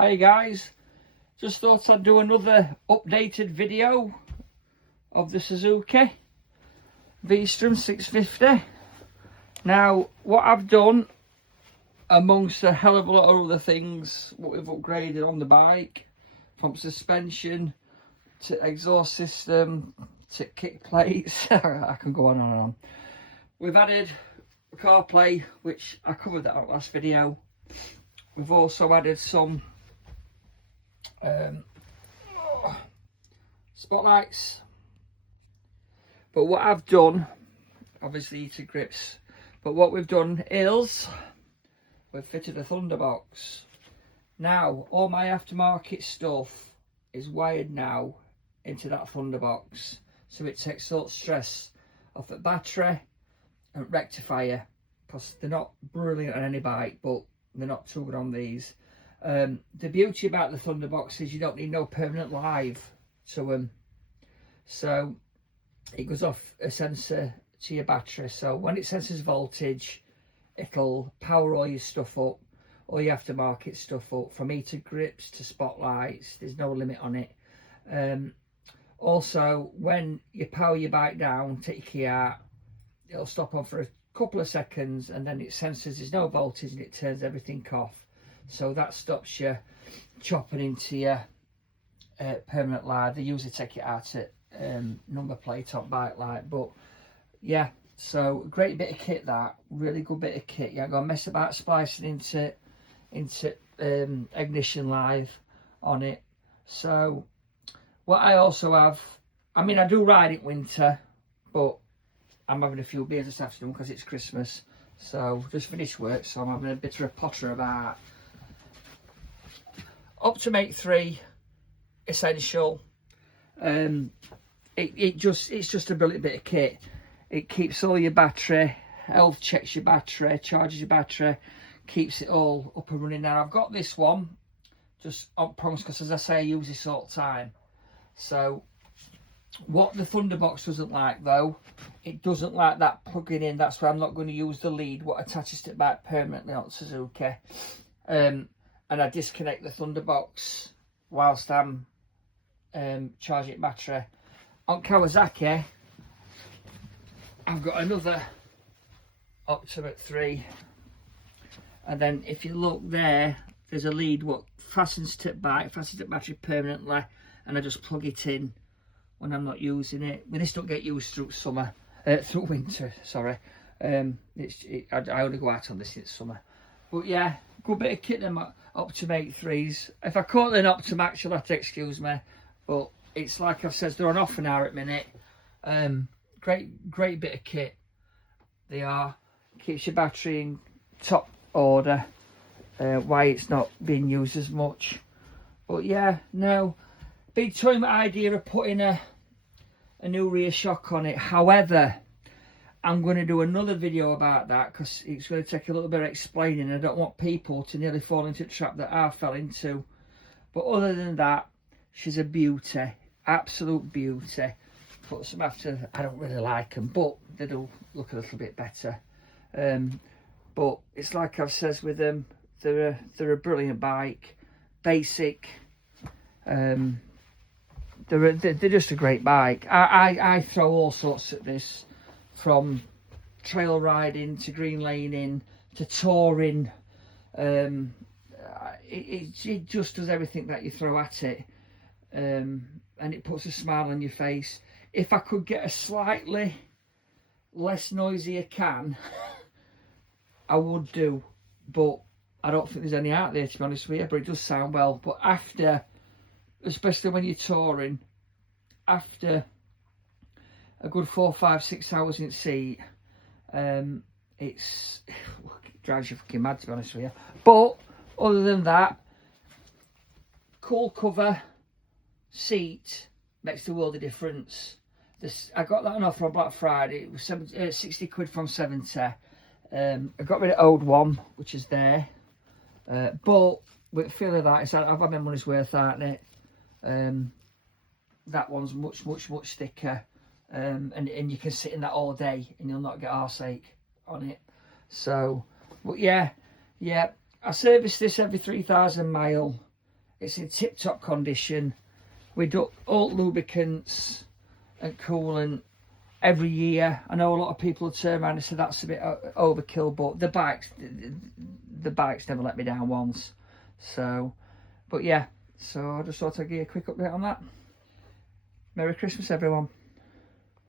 Hi guys, just thought I'd do another updated video of the Suzuki Vstrom 650. Now what I've done, amongst a hell of a lot of other things, what we've upgraded on the bike, from suspension to exhaust system to kick plates, I can go on and on. We've added CarPlay, which I covered that out last video. We've also added some spotlights, but what I've done, obviously to grips, but what we've done is we've fitted a Thunderbox. Now all my aftermarket stuff is wired now into that Thunderbox, so it takes all stress off the battery and rectifier, because they're not brilliant on any bike, but they're not too good on these. The beauty about the Thunderbox is you don't need no permanent live to them, so it goes off a sensor to your battery, so when it senses voltage it'll power all your stuff up, all your aftermarket stuff up, from heater grips to spotlights. There's no limit on it. Also, when you power your bike down, take your key out, it'll stop on for a couple of seconds and then it senses there's no voltage and it turns everything off, so that stops you chopping into your permanent light. They usually take it out at number plate on bike light, but yeah, so great bit of kit, that really good bit of kit. You ain't gonna mess about splicing into ignition live on it. So what I also have, I mean I do ride it winter, but I'm having a few beers this afternoon because it's Christmas, so just finished work, so I'm having a bit of a potter about. Optimate 3 essential. It's just a brilliant bit of kit. It keeps all your battery, health checks your battery, charges your battery, keeps it all up and running. Now I've got this one just on prongs because, as I say, I use this all the time. So what the Thunderbox doesn't like though, it doesn't like that plugging in. That's why I'm not going to use the lead what attaches to it back permanently on Suzuki. And I disconnect the Thunderbox whilst I'm charging battery. On Kawasaki I've got another Optimate 3, and then if you look there, there's a lead what fastens to bike, fastens to battery permanently, and I just plug it in when I'm not using it. When this don't get used through summer, through winter, sorry. I only go out on this in summer. But yeah, good bit of kit, them Optimate 3s. If I call it an Optimax, you'll have to excuse me, but it's like I've said, they're on offer now at minute. Great bit of kit they are. Keeps your battery in top order, why it's not being used as much. But yeah, no, big toying idea of putting a new rear shock on it. However, I'm going to do another video about that because it's going to take a little bit of explaining. I don't want people to nearly fall into a trap that I fell into. But other than that, she's a beauty, absolute beauty. But some after, I don't really like them, but they do look a little bit better. But it's like I've said with them, they're a brilliant bike, basic. They're just a great bike. I throw all sorts at this, from trail riding to green laning to touring. It just does everything that you throw at it, and it puts a smile on your face. If I could get a slightly less noisier can, I would do, but I don't think there's any out there, to be honest with you. But it does sound well. But after, especially when you're touring, after a good 4, 5, 6 hours in seat, it drives you fucking mad, to be honest with you. But other than that, cool cover, seat makes the world of difference. I got that on offer on Black Friday. It was 60 quid from 70. I got rid of old one, which is there. But with the feel of that, I've had my money's worth out in it. That one's much thicker. And you can sit in that all day and you'll not get arseache on it. So, but yeah, I service this every 3,000 mile. It's in tip-top condition. We do all lubricants and coolant every year. I know a lot of people turn around and say that's a bit overkill, but the bike's never let me down once. So, but yeah, so I just thought I'd give you a quick update on that. Merry Christmas, everyone.